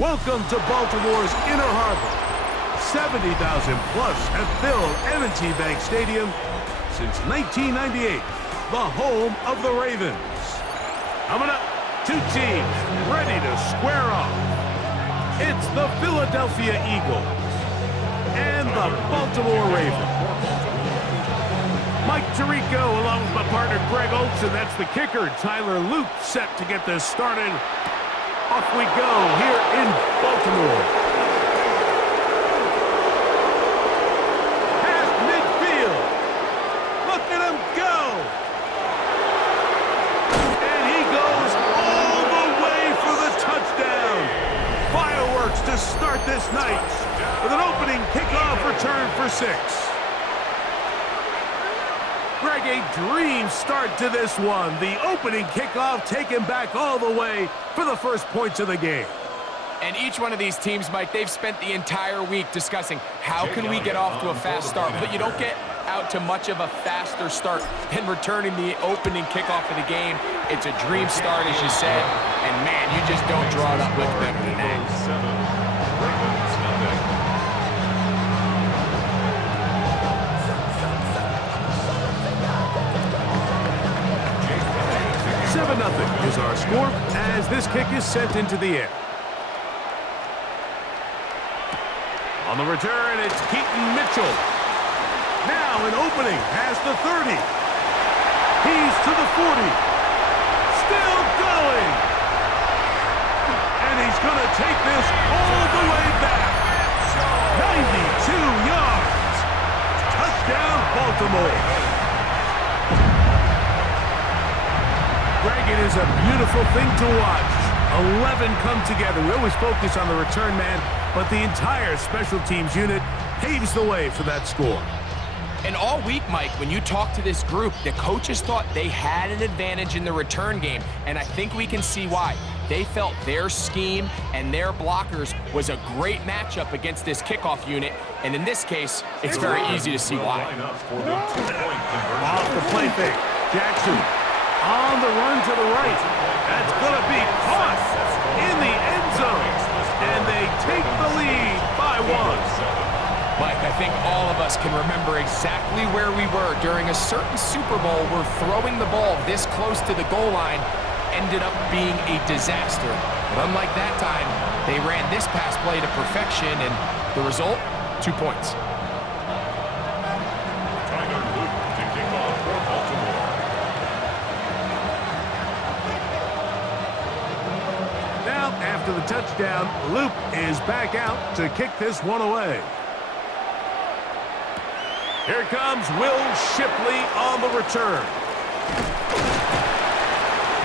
Welcome to Baltimore's Inner Harbor. 70,000 plus have filled M&T Bank Stadium since 1998, the home of the Ravens. Coming up, two teams ready to square off. It's the Philadelphia Eagles and the Baltimore Ravens. Mike Tirico along with my partner Greg Olson. That's the kicker. Tyler Luke set to get this started. Off we go here in Baltimore. Past midfield. Look at him go. And he goes all the way for the touchdown. Fireworks to start this night with an opening kickoff return for 6. Greg, a dream start to this one. The opening kickoff taken back all the way for the first points of the game. And each one of these teams, Mike, they've spent the entire week discussing how can we get off to a fast start. But you don't get out to much of a faster start than returning the opening kickoff of the game. It's a dream start, as you said. And, man, you just don't draw it up much better than that. 7-0 is our score as this kick is sent into the air. On the return, it's Keaton Mitchell. Now an opening past the 30. He's to the 40. Still going. And he's going to take this all the way back. 92 yards. Touchdown, Baltimore. Greg, it is a beautiful thing to watch. 11 come together. We always focus on the return man, but the entire special teams unit paves the way for that score. And all week, Mike, when you talk to this group, the coaches thought they had an advantage in the return game, and I think we can see why. They felt their scheme and their blockers was a great matchup against this kickoff unit, and in this case, it's very easy to see why. Off the play fake. Jackson on the run to the right. That's going to be caught in the end zone, and they take the lead by 1. Mike, I think all of us can remember exactly where we were during a certain Super Bowl where throwing the ball this close to the goal line ended up being a disaster. But unlike that time, they ran this pass play to perfection, and the result, 2 points. Now, after the touchdown, Luke is back out to kick this one away. Here comes Will Shipley on the return.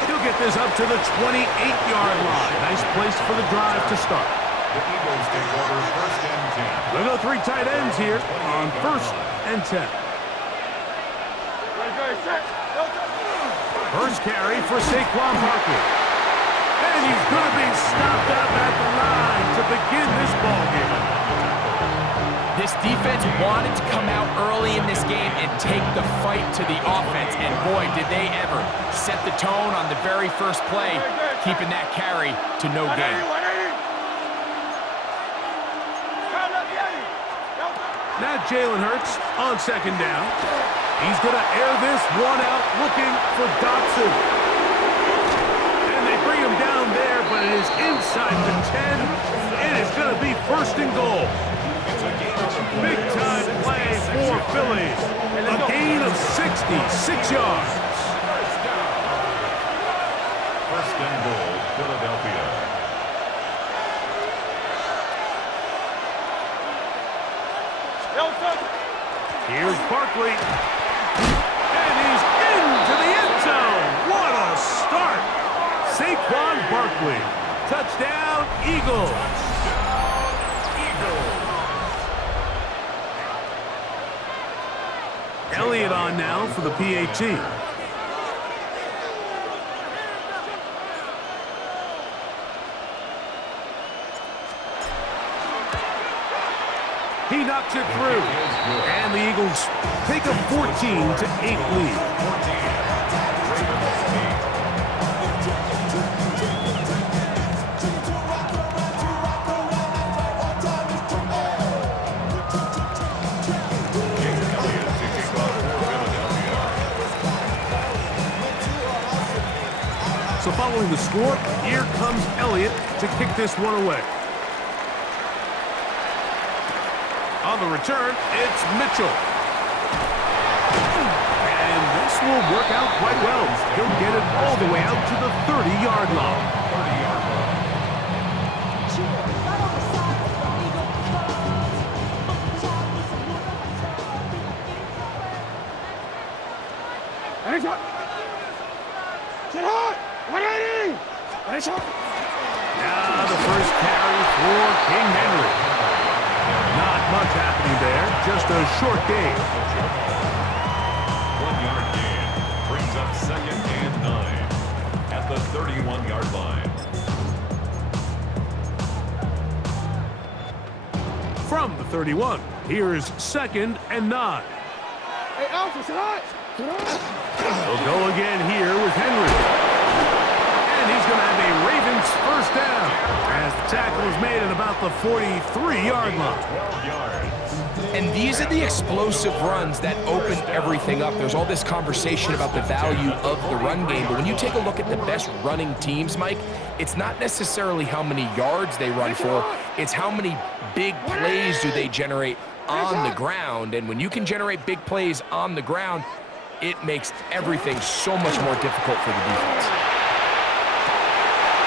He'll get this up to the 28-yard line. Nice place for the drive to start. The Eagles take over 1st and 10. We'll go 3 tight ends here on 1st and 10. First carry for Saquon Barkley. And he's going to be stopped up at the line to begin this ballgame. This defense wanted to come out early in this game and take the fight to the offense, and boy, did they ever set the tone on the very first play, keeping that carry to no gain. Now Jalen Hurts on 2nd down. He's going to air this one out looking for Dotson. And they bring him down there, but it is inside the 10. It is going to be 1st and goal. Big-time play for Philly. A gain of 66 yards. 1st and goal, Philadelphia. Here's Barkley. And he's into the end zone. What a start. Saquon Barkley. Touchdown, Eagles. Elliott on now for the PAT. He knocks it through. And the Eagles take a 14-8 lead. So following the score, here comes Elliott to kick this one away. On the return, it's Mitchell. And this will work out quite well. He'll get it all the way out to the 30-yard line. 30-yard line. Now the first carry for King Henry. Not much happening there, just a short gain. 1-yard gain brings up 2nd and 9 at the 31-yard line. From the 31, here's 2nd and 9. Hey, Alpha, it's hot. They'll go again here with Henry. And he's going to have a Ravens first down as the tackle is made at about the 43-yard line. 12 yards. And these are the explosive runs that open everything up. There's all this conversation about the value of the run game, but when you take a look at the best running teams, Mike, it's not necessarily how many yards they run for, it's how many big plays do they generate on the ground. And when you can generate big plays on the ground, it makes everything so much more difficult for the defense.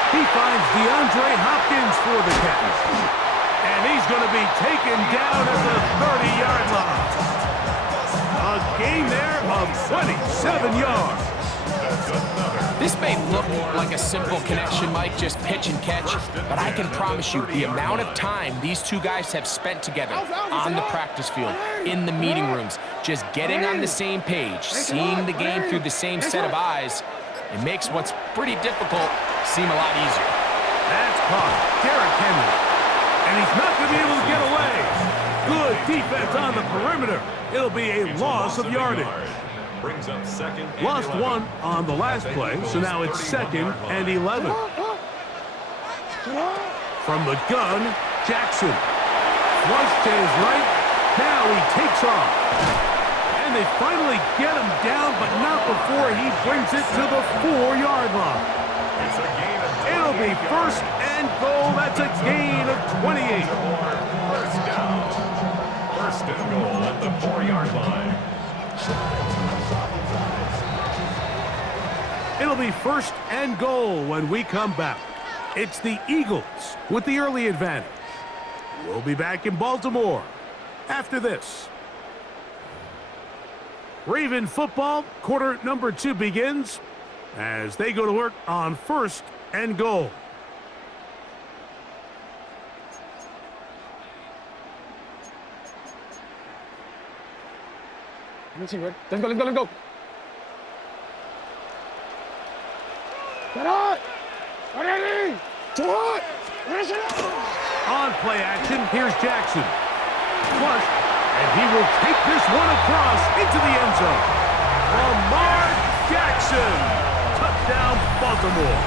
He finds DeAndre Hopkins for the catch. And he's going to be taken down at the 30-yard line. A gain there of 27 yards. This may look like a simple connection, Mike, just pitch and catch, but I can promise you the amount of time these two guys have spent together on the practice field, in the meeting rooms, just getting on the same page, seeing the game through the same set of eyes, it makes what's pretty difficult seem a lot easier. That's caught. Derrick Henry. And he's not going to be able to get away. Good defense on the perimeter. It'll be a loss of yardage. Brings up 2nd and Lost 11. one on the last play, so now it's 2nd and 11. From the gun, Jackson. Flush to his right. Now he takes off. And they finally get him down, but not before he brings it to the 4-yard line. It's a gain of 28 It'll be first and goal. That's a gain of 28. First down. First and goal at the 4-yard line. It'll be first and goal when we come back. It's the Eagles with the early advantage. We'll be back in Baltimore after this. Raven football, quarter number 2 begins as they go to work on first and goal. Let's go, let's go. Get out! Ready! Too hot! On play action, here's Jackson. Flush, and he will take this one across into the end zone. Lamar Jackson. Touchdown, Baltimore.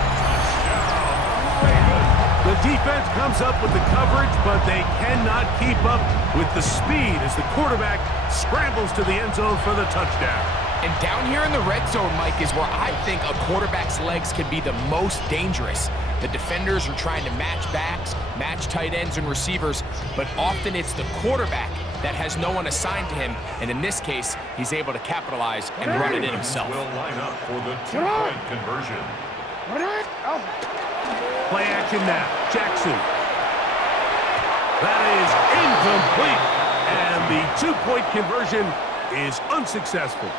The defense comes up with the coverage, but they cannot keep up with the speed as the quarterback scrambles to the end zone for the touchdown. And down here in the red zone, Mike, is where I think a quarterback's legs can be the most dangerous. The defenders are trying to match backs, match tight ends and receivers, but often it's the quarterback that has no one assigned to him, and in this case, he's able to capitalize and run it in himself. Will line up for the 2-point conversion. Play action now. Jackson. That is incomplete. And the 2-point conversion is unsuccessful.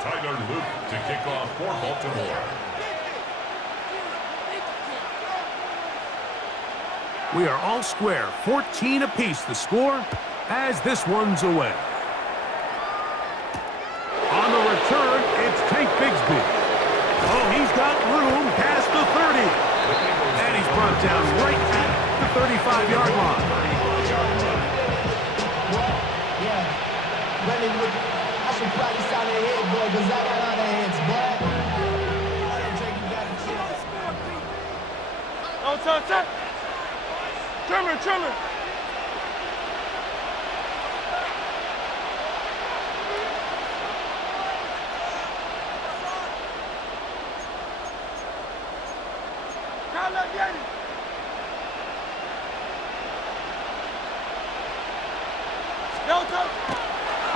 Tyler Luke to kick off for Baltimore. We are all square. 14 apiece the score as this one's away. On the return, it's Tank Bigsby. Oh, he's got room past the 30. And he's brought down right at the 35-yard line. I should probably sign a head, boy, because I got other heads, boy. Oh, Trimmer.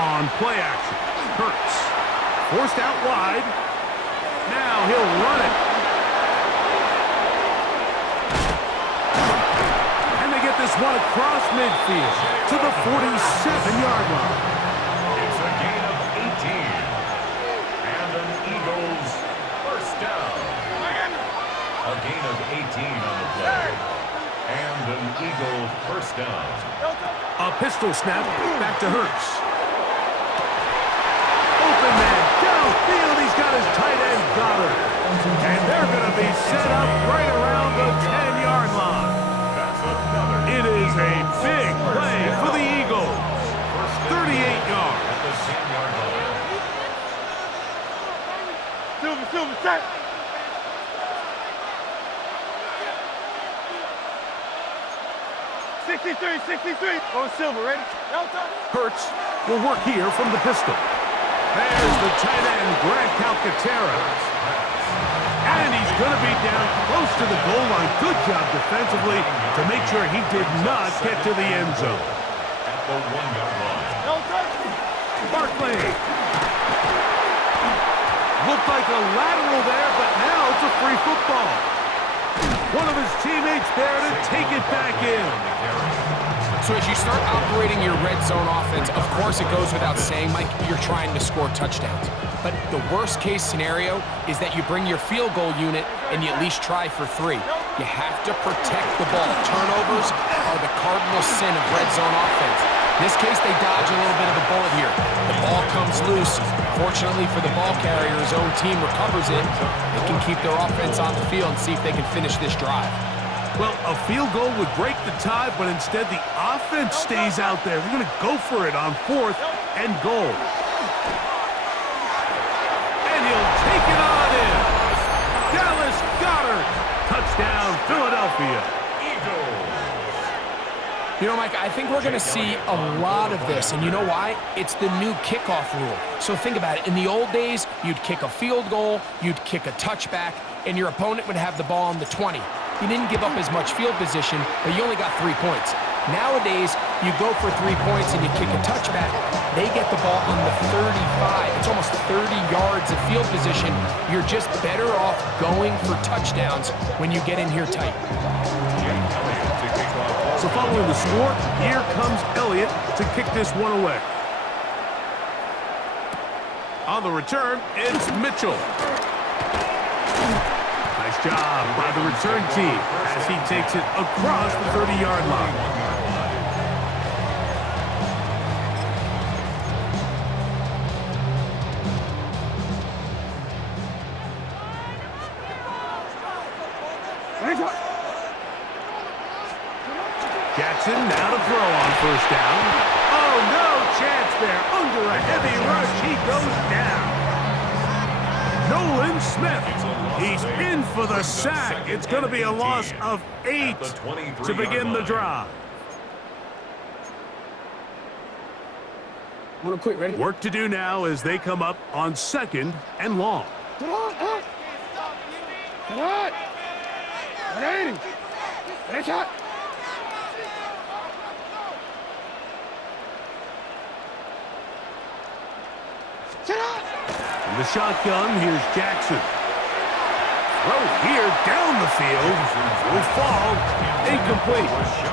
On play action, Hurts. Forced out wide. Now he'll run it. And they get this one across midfield to the 47-yard line. It's a gain of 18. And an Eagles first down. A gain of 18 on the play. And an Eagle first down. A pistol snap back to Hurts. Open man downfield. He's got his tight end Goddard. And they're going to be set up right around the 10-yard line. That's another. It is a big play for the Eagles. 38 yards. At the 10-yard line. Silver, set. Going Silver, ready? Hurts will work here from the pistol. There's the tight end, Greg Calcaterra. And he's going to be down close to the goal line. Good job defensively to make sure he did not get to the end zone. At the 1-yard line. Barkley. Looked like a lateral there, but now it's a free football. One of his teammates there to take it back in. So as you start operating your red zone offense, of course it goes without saying, Mike, you're trying to score touchdowns. But the worst case scenario is that you bring your field goal unit and you at least try for 3. You have to protect the ball. Turnovers are the cardinal sin of red zone offense. In this case, they dodge a little bit of a bullet here. The ball comes loose. Fortunately for the ball carrier, his own team recovers it. They can keep their offense on the field and see if they can finish this drive. Well, a field goal would break the tie, but instead the offense stays out there. They're going to go for it on 4th and goal. And he'll take it on in. Dallas Goedert. Touchdown, Philadelphia. You know, Mike, I think we're going to see a lot of this, and you know why? It's the new kickoff rule. So think about it. In the old days, you'd kick a field goal, you'd kick a touchback, and your opponent would have the ball on the 20. You didn't give up as much field position, but you only got 3 points. Nowadays, you go for 3 points and you kick a touchback, they get the ball on the 35. It's almost 30 yards of field position. You're just better off going for touchdowns when you get in here tight. So following the score, here comes Elliott to kick this one away. On the return, it's Mitchell. Nice job by the return team as he takes it across the 30-yard line. Jackson now to throw on first down. Oh, no chance there. Under a heavy rush, he goes down. Nolan Smith. He's in for the sack. It's going to be a loss of 8 to begin the drive. Want to quit, ready? Work to do now as they come up on 2nd and long. Get on! Get on! 180! Ready, shot! In the shotgun, here's Jackson. Throw here down the field. Will fall. Incomplete.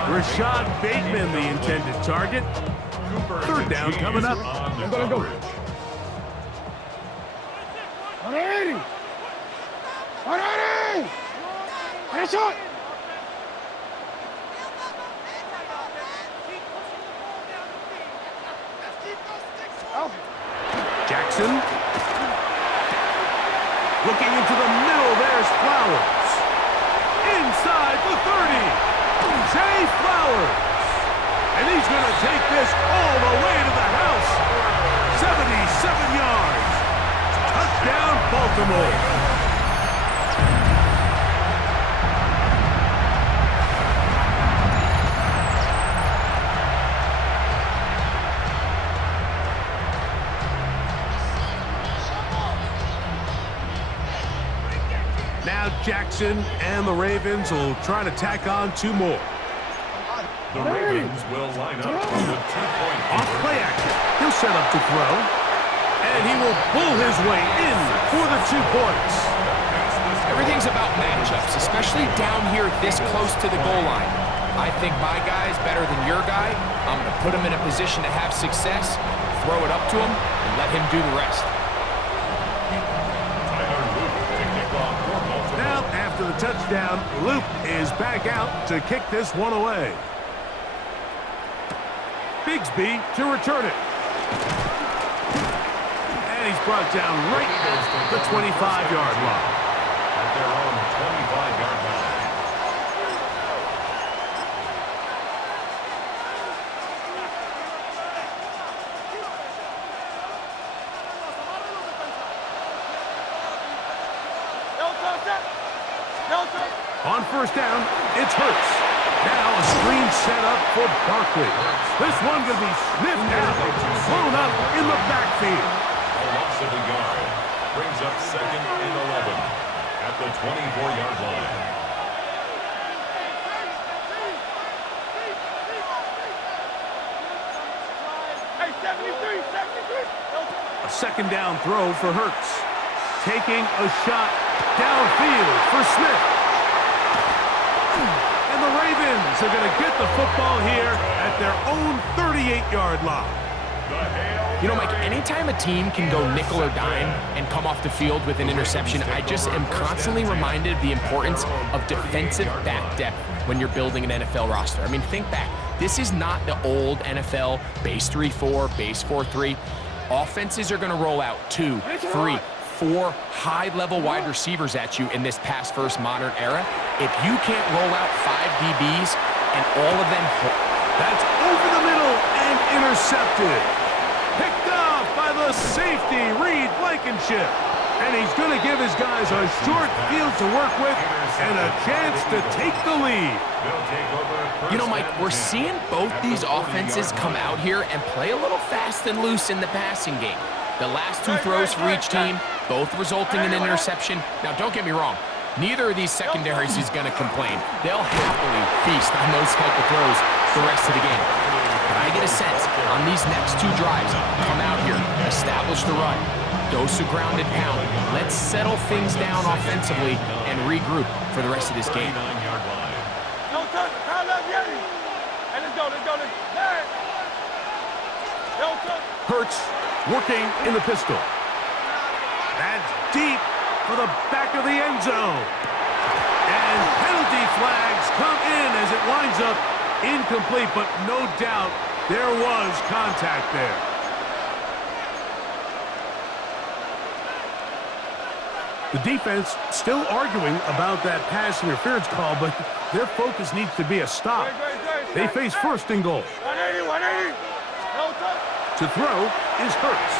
Rashad Bateman, the intended target. 3rd down coming up. Let's go. 180! 180! Ready, shot! Jackson. Looking into the middle, there's Flowers. Inside the 30. Jay Flowers. And he's going to take this all the way to the house. 77 yards. Touchdown, Baltimore. Now Jackson and the Ravens will try to tack on 2 more. The Ravens will line up for the 2-point Off play action. He'll set up to throw. And he will pull his way in for the 2 points. Everything's about matchups, especially down here this close to the goal line. I think my guy's better than your guy. I'm going to put him in a position to have success, throw it up to him, and let him do the rest. Now, after the touchdown, Loop is back out to kick this one away. Bigsby to return it. And he's brought down right at the 25-yard line. At their own 25-yard line. On first down, it's Hurts. Now a screen set up for Barkley. This one going to be sniffed out, blown up in the backfield. A loss of a yard brings up 2nd and 11 at the 24-yard line. Hey, 73, 73. A second down throw for Hurts. Taking a shot downfield for Smith. And the Ravens are going to get the football here at their own 38-yard line. You know, Mike, anytime a team can go nickel or dime and come off the field with an interception, I just am constantly reminded of the importance of defensive back depth when you're building an NFL roster. I mean, think back. This is not the old NFL base 3-4, base 4-3. Offenses are going to roll out 2, 3, 4 high-level wide receivers at you in this pass-first modern era. If you can't roll out 5 DBs and all of them... That's over the middle and intercepted. Picked off by the safety, Reed Blankenship. And he's going to give his guys a short field to work with and a chance to take the lead. You know, Mike, we're seeing both these offenses come out here and play a little fast and loose in the passing game. The last 2 throws for each team, both resulting in an interception. Now, don't get me wrong. Neither of these secondaries is going to complain. They'll happily feast on those type of throws the rest of the game. But I get a sense on these next 2 drives, come out here, establish the run, dose of ground and pound. Let's settle things down offensively and regroup for the rest of this game. No touch, pound up, Yeti. Hey, let's go. No touch. Hurts working in the pistol. That's deep for the back of the end zone. And penalty flags come in as it winds up incomplete, but no doubt there was contact there. The defense still arguing about that pass interference call, but their focus needs to be a stop. They face 1st and goal. 180. No touch. To throw is Hurts.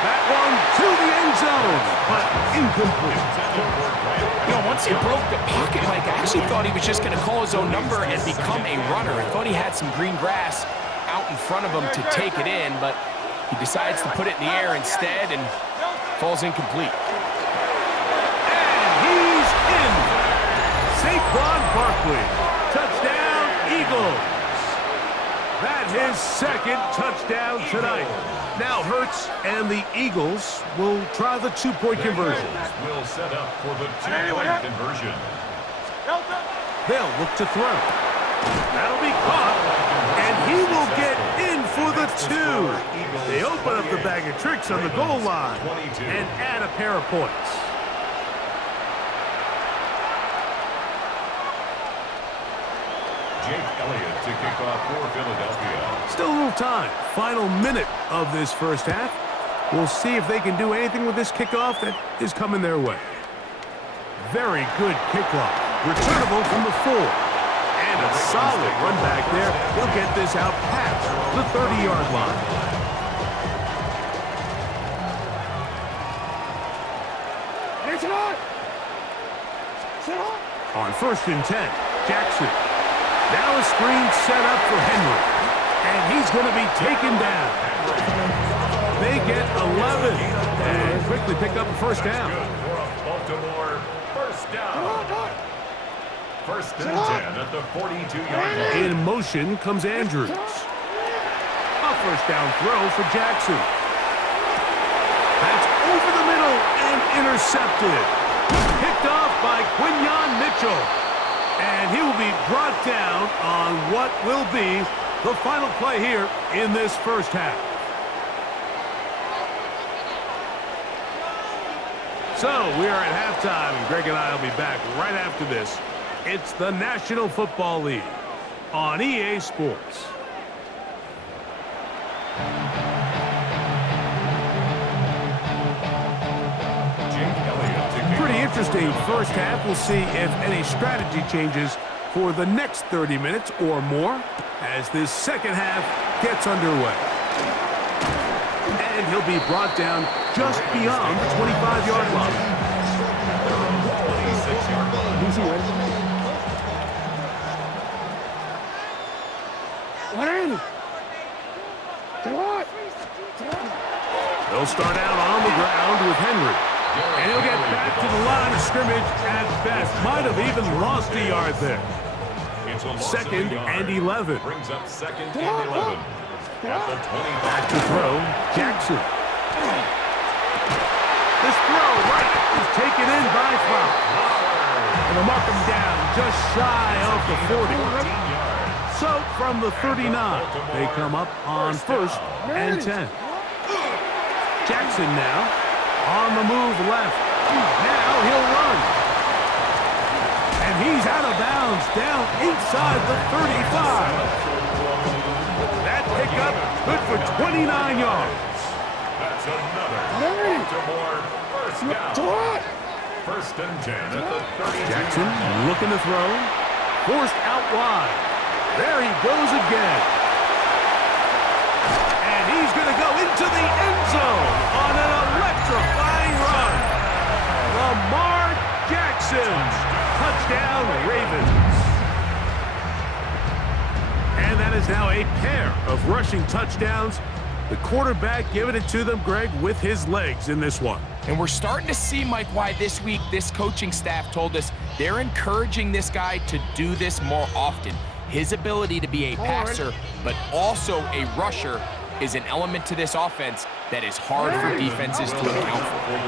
That one to the end zone, but incomplete. You know, once he broke the pocket, Mike, I actually thought he was just going to call his own number and become a runner. I thought he had some green grass out in front of him to take it in, but he decides to put it in the air instead and falls incomplete. And he's in. Saquon Barkley. Touchdown, Eagles. That's his 2nd touchdown tonight. Now Hurts and the Eagles will try the 2-point conversion. Will set up for the 2-point conversion. They'll look to throw. That'll be caught, and he will get in for the 2. They open up the bag of tricks on the goal line and add a pair of points. Jake Elliott to kick off for Philadelphia. Still a little time. Final minute of this first half. We'll see if they can do anything with this kickoff that is coming their way. Very good kickoff. Returnable from the 4. And a solid run back there. He'll get this out past the 30-yard line. On 1st and 10, Jackson. Now a screen set up for Henry. And he's going to be taken down. They get 11 and quickly pick up a first down. Good for a Baltimore first down. First and 10 at the 42-yard line. In motion comes Andrews. A first down throw for Jackson. That's over the middle and intercepted. Picked off by Quinyon Mitchell. And he will be brought down on what will be the final play here in this first half. So we are at halftime, and Greg and I will be back right after this. It's the National Football League on EA Sports. Pretty interesting first half. We'll see if any strategy changes for the next 30 minutes or more as this second half gets underway. And he'll be brought down just beyond the 25-yard line. They'll start out on the ground with Henry. And he'll get back to the line of scrimmage at best. Might have even lost a yard there. Second and 11. Brings up second and 11. At the 25. To throw, Jackson. This throw right is taken in by Flower. And they'll mark him down just shy of the 40. So from the 39, they come up on first and 10. Jackson now on the move left. Now he'll run. And he's out of bounds down inside the 35. That pickup good for 29 yards. That's another Baltimore first down. First and 10 at the 32. Jackson looking to throw. Forced out wide. There he goes again. And he's going to go into the end zone on an electrifying run. Lamar Jackson. Touchdown, Ravens. And that is now a pair of rushing touchdowns. The quarterback giving it to them, Greg, with his legs in this one. And we're starting to see, Mike, why this week this coaching staff told us they're encouraging this guy to do this more often. His ability to be a passer, but also a rusher, is an element to this offense that is hard for defenses to account for.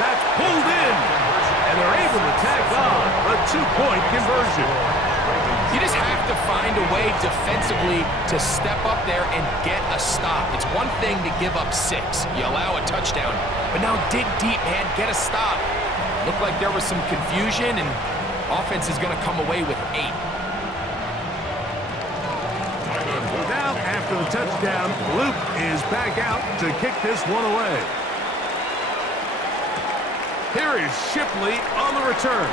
That's pulled in, and they're able to tack on a two-point conversion. You just have to find a way defensively to step up there and get a stop. It's one thing to give up 6. You allow a touchdown, but now dig deep, man, get a stop. Looked like there was some confusion, and offense is going to come away with 8. Now, after the touchdown, Luke is back out to kick this one away. Here is Shipley on the return.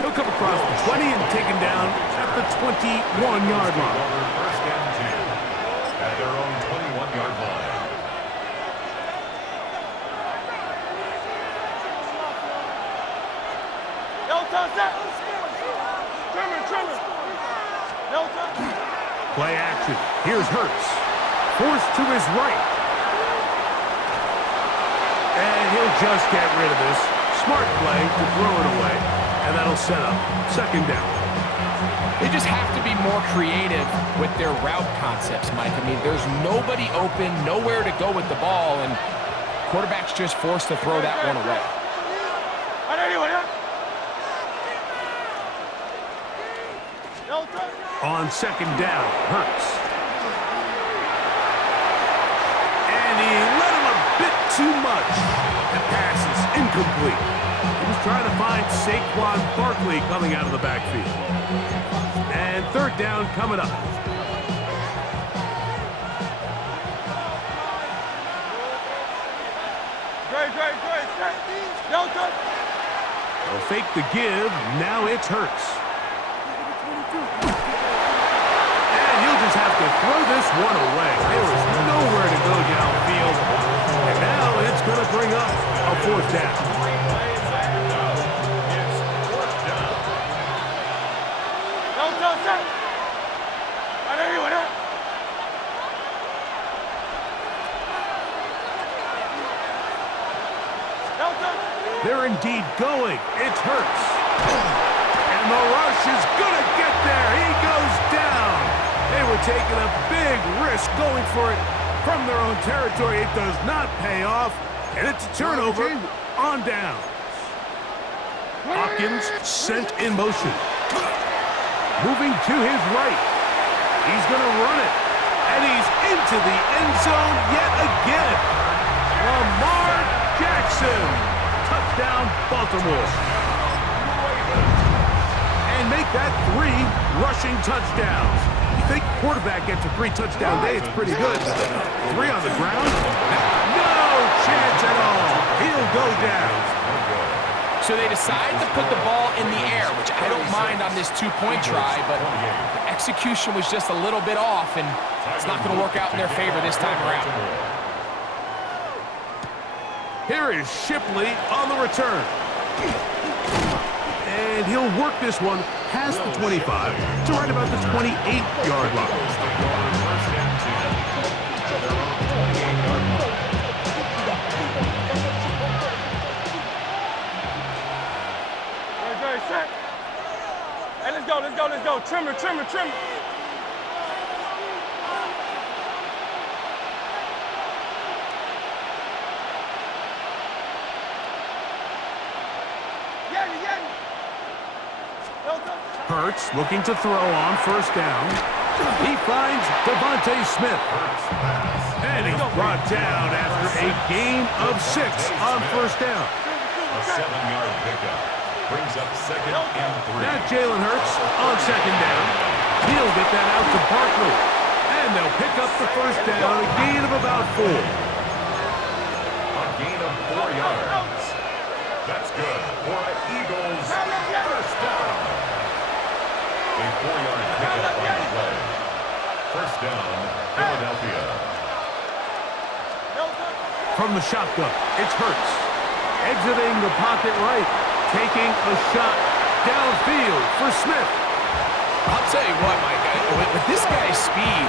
He'll come across the 20 and taken down at the 21-yard line. First and 10 at their own 21-yard line. Play action. Here's Hurts. Forced to his right. And he'll just get rid of this. Smart play to throw it away. And that'll set up second down. They just have to be more creative with their route concepts, Mike. I mean, there's nobody open, nowhere to go with the ball, and quarterback's just forced to throw that one away. On second down, Hurts. And he let him a bit too much. The pass is incomplete. He was trying to find Saquon Barkley coming out of the backfield. And third down coming up. They'll fake the give. Now it's Hurts. And he'll just have to throw this one away. There is nowhere to go downfield. And now it's going to bring up a fourth down. indeed going. It's Hurts. And the rush is going to get there. He goes down. They were taking a big risk going for it from their own territory. It does not pay off. And it's a turnover on downs. Hopkins sent in motion. Moving to his right. He's going to run it. And he's into the end zone yet again. Lamar Jackson. Touchdown, Baltimore. And make that 3 rushing touchdowns. You think quarterback gets a 3-touchdown day, it's pretty good. 3 on the ground? No chance at all. He'll go down. So they decide to put the ball in the air, which I don't mind on this 2-point try, but the execution was just a little bit off, and it's not going to work out in their favor this time around. Here is Shipley on the return. And he'll work this one past the 25 to right about the 28-yard line. Set. Hey, let's go, let's go, let's go. Trimmer, trimmer, trimmer. Hurts looking to throw on first down. He finds Devontae Smith. And he's brought down after a gain of 6 on first down. A 7-yard pickup brings up 2nd and 3. Now Jalen Hurts on second down. He'll get that out to Barkley. And they'll pick up the first down, a gain of about 4. A gain of 4 yards. That's good for an Eagles first down. A 4-yard pickup on the play. First down, Philadelphia. From the shotgun, it's Hurts. Exiting the pocket right. Taking a shot downfield for Smith. I'll tell you what, Mike, with this guy's speed,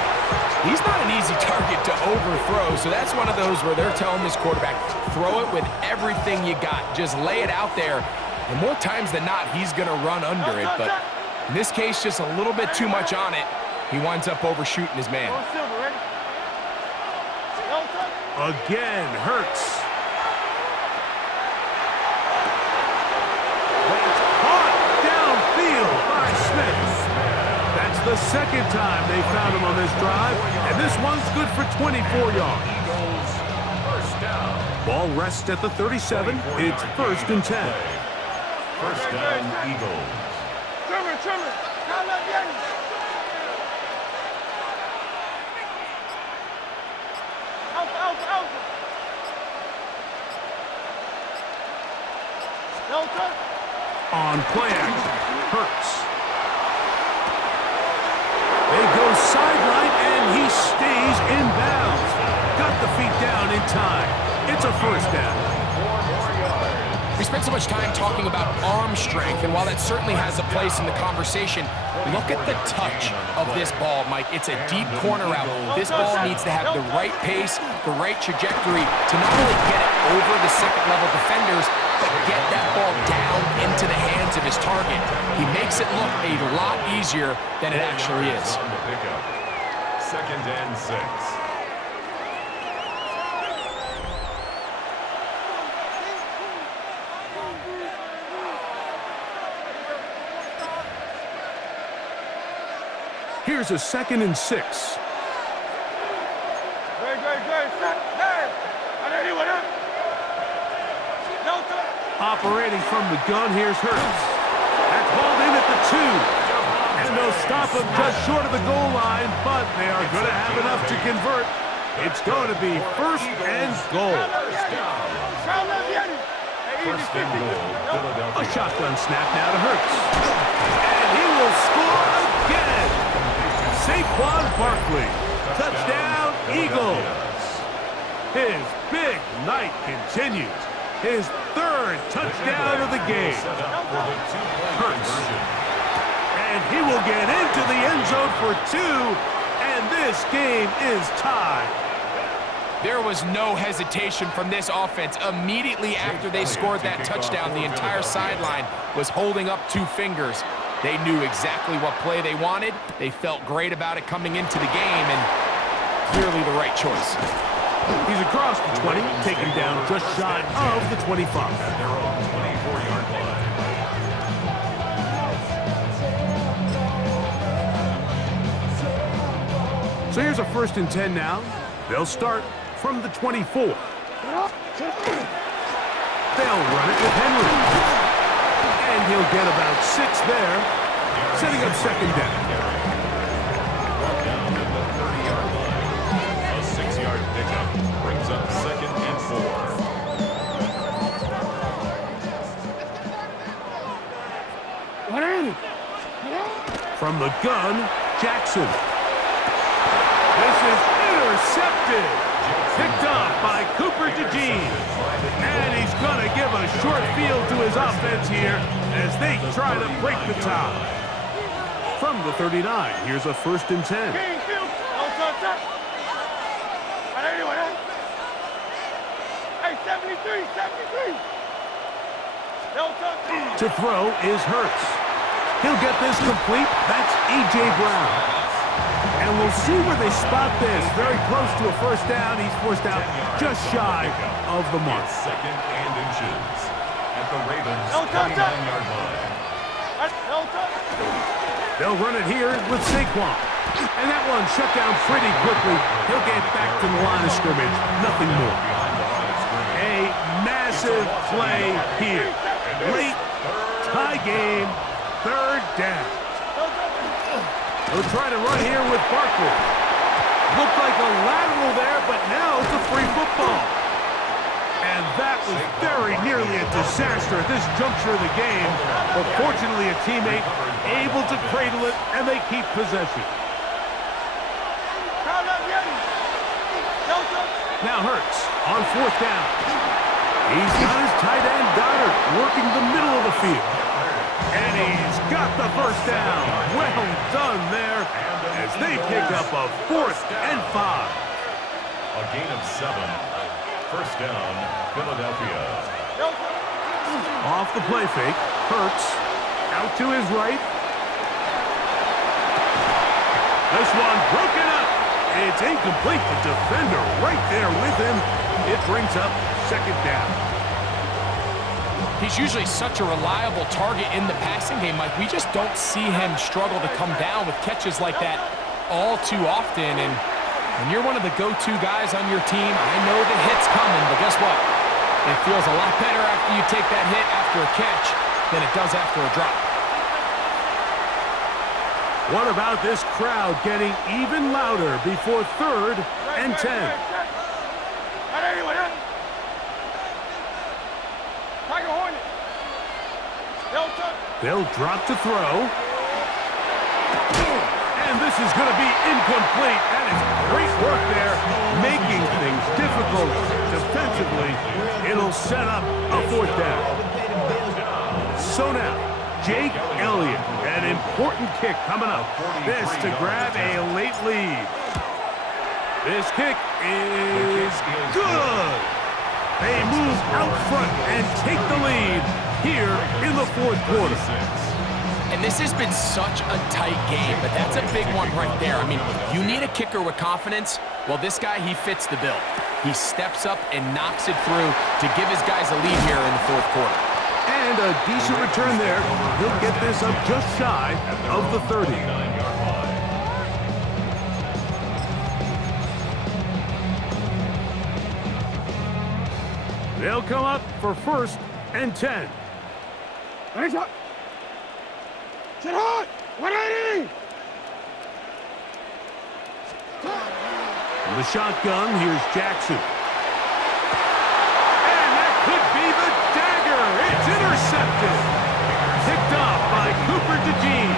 he's not an easy target to overthrow, so that's one of those where they're telling this quarterback, throw it with everything you got. Just lay it out there, and more times than not, he's going to run under it, but in this case, just a little bit too much on it. He winds up overshooting his man. Again, Hurts. The second time they found him on this drive, and this one's good for 24 yards. Eagles first down. Ball rests at the 37. It's 1st and 10. First down, Eagles. Trimmer, trimmer. Come up, Yanni. Alpha, alpha, alpha. Delta. On play action, Hurts. They go sideline, and he stays in bounds. Got the feet down in time. It's a first down. 4 more yards. We spent so much time talking about arm strength, and while that certainly has a place in the conversation, look at the touch of this ball, Mike. It's a deep corner route. This ball needs to have the right pace, the right trajectory to not only get it over the second-level defenders, but get that ball down into the hands of his target. He makes it look a lot easier than it actually is. On the pickup. 2nd and 6. Here's a 2nd and 6. Great, great, great. Hey, I know you went up. Delta. Operating from the gun, here's Hurts. That's hauled in at the 2. And they'll stop him just short of the goal line, but they are going to have enough to convert. It's going to be 1st and goal. First and goal, Philadelphia. A shotgun snap now to Hurts. And he will score again. Saquon Barkley. Touchdown, Eagles. His big night continues. His 3rd touchdown of the game. Hurts. And he will get into the end zone for 2. And this game is tied. There was no hesitation from this offense. Immediately after they scored that touchdown, the entire sideline was holding up 2 fingers. They knew exactly what play they wanted. They felt great about it coming into the game, and clearly the right choice. He's across the 20, taken down just shy of the 25. At their own 24-yard line. So here's a 1st and 10 now. They'll start from the 24. They'll run it with Henry. And he'll get about 6 there, setting up 2nd down. Down at the 30-yard line. A 6-yard pickup brings up 2nd and 4. From the gun, Jackson. This is intercepted. Picked off by Cooper DeJean. And he's going to give a short field to his offense here as they try to break the tie. From the 39, here's a 1st and 10. Hey, 73. To throw is Hurts. He'll get this complete. That's A.J. Brown. And we'll see where they spot this. Very close to a 1st down. He's forced out just shy of the mark. 2nd and inches at the Ravens' 29-yard line. They'll run it here with Saquon. And that one shut down pretty quickly. He'll get back to the line of scrimmage. Nothing more. A massive play here. Late tie game. 3rd down. They'll try to run here with Barkley. Looked like a lateral there, but now it's a free football. And that was very nearly a disaster at this juncture of the game. But fortunately, a teammate able to cradle it, and they keep possession. Now Hurts on 4th down. He's got his tight end Goddard working the middle of the field. And he's got the 1st down. Well done there as they pick up a 4th and 5. A gain of 7. 1st down, Philadelphia. Off the play fake, Hurts out to his right. This one broken up. It's incomplete. The defender right there with him. It brings up 2nd down. He's usually such a reliable target in the passing game, Mike. We just don't see him struggle to come down with catches like that all too often. And when you're one of the go-to guys on your team, I know the hit's coming, but guess what? It feels a lot better after you take that hit after a catch than it does after a drop. What about this crowd getting even louder before 3rd and 10? They'll drop to throw. And this is going to be incomplete. That is great work there, making things difficult defensively. It'll set up a 4th down. So now, Jake Elliott, an important kick coming up. This to grab a late lead. This kick is good. They move out front and take the lead here in the 4th quarter. And this has been such a tight game, but that's a big one right there. I mean, you need a kicker with confidence. Well, this guy, he fits the bill. He steps up and knocks it through to give his guys a lead here in the 4th quarter. And a decent return there. He'll get this up just shy of the 30. They'll come up for 1st and 10. Sit hard! 180! From the shotgun, here's Jackson. And that could be the dagger. It's intercepted. Picked off by Cooper DeJean.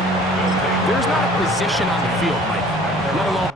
There's not a position on the field, Mike, let alone